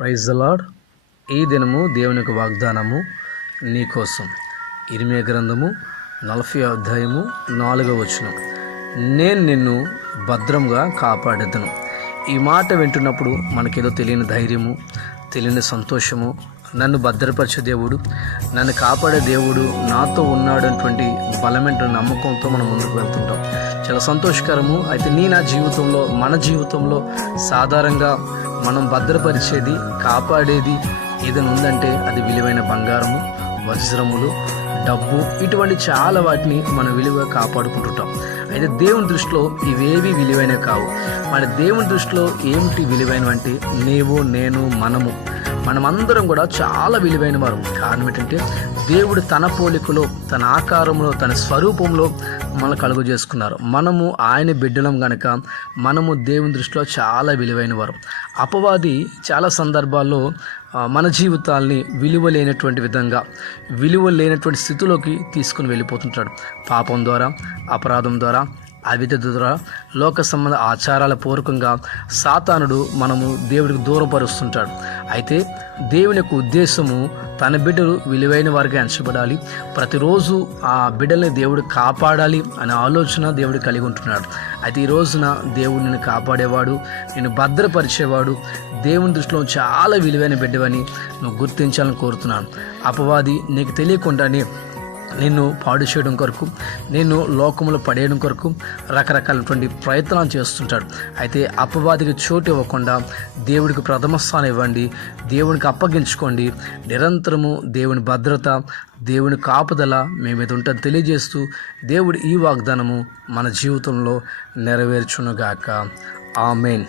Praise lord ఈ దినము దేవుని యొక్క వాగ్దానము నీకోసం ఇరిమే గ్రంథము నలభై అధ్యాయము నాలుగవ వచనం. నేను నిన్ను భద్రంగా కాపాడేదను. ఈ మాట వింటున్నప్పుడు మనకేదో తెలియని ధైర్యము తెలియని సంతోషము. నన్ను భద్రపరిచే దేవుడు నన్ను కాపాడే దేవుడు నాతో ఉన్నాడు అటువంటి బలమైన నమ్మకంతో మనం ముందుకు వెళ్తుంటాం. చాలా సంతోషకరము. అయితే నీ నా జీవితంలో మన జీవితంలో సాధారణంగా మనం భద్రపరిచేది కాపాడేది ఏదైనా ఉందంటే అది విలువైన బంగారము వజ్రములు డబ్బు ఇటువంటి చాలా వాటిని మనం విలువగా కాపాడుకుంటుంటాం. అయితే దేవుని దృష్టిలో ఇవేవి విలువైనవి కావు. మన దేవుని దృష్టిలో ఏమిటి విలువైనవి అంటే నీవు నేను మనము. మనమందరం కూడా చాలా విలువైన వారు. కారణం ఏంటంటే దేవుడు తన పోలికలో తన ఆకారంలో తన స్వరూపంలో మనల్ని కలుగు చేసుకున్నారు. మనము ఆయన బిడ్డలం గనక మనము దేవుని దృష్టిలో చాలా విలువైన వారు. అపవాది చాలా సందర్భాల్లో మన జీవితాల్ని విలువ లేనటువంటి విధంగా విలువ లేనటువంటి స్థితిలోకి తీసుకుని వెళ్ళిపోతుంటాడు. పాపం ద్వారా అపరాధం ద్వారా అవిధత లోక సంబంధ ఆచారాల పూర్వకంగా సాతానుడు మనము దేవుడికి దూరపరుస్తుంటాడు. అయితే దేవుని యొక్క ఉద్దేశము తన బిడ్డలు విలువైన వారికి ఎంచబడాలి. ప్రతిరోజు ఆ బిడ్డల్ని దేవుడు కాపాడాలి అనే ఆలోచన దేవుడు కలిగి ఉంటున్నాడు. అయితే ఈ రోజున దేవుడు నిన్ను కాపాడేవాడు నేను భద్రపరిచేవాడు దేవుని దృష్టిలో చాలా విలువైన బిడ్డవని నువ్వు గుర్తించాలని కోరుతున్నాను. అపవాది నీకు తెలియకుండానే నిన్ను పాడు చేయడం కొరకు నిన్ను లోకములో పడేయడం కొరకు రకరకాలటువంటి ప్రయత్నాలు చేస్తుంటాడు. అయితే అపవాదికి చోటు ఇవ్వకుండా దేవుడికి ప్రథమ స్థానం ఇవ్వండి దేవునికి అప్పగించుకోండి. నిరంతరము దేవుని భద్రత దేవుని కాపుదల మీ మీద ఉంటుంది తెలియజేస్తూ దేవుడి ఈ వాగ్దానము మన జీవితంలో నెరవేర్చునుగాక. ఆమెన్.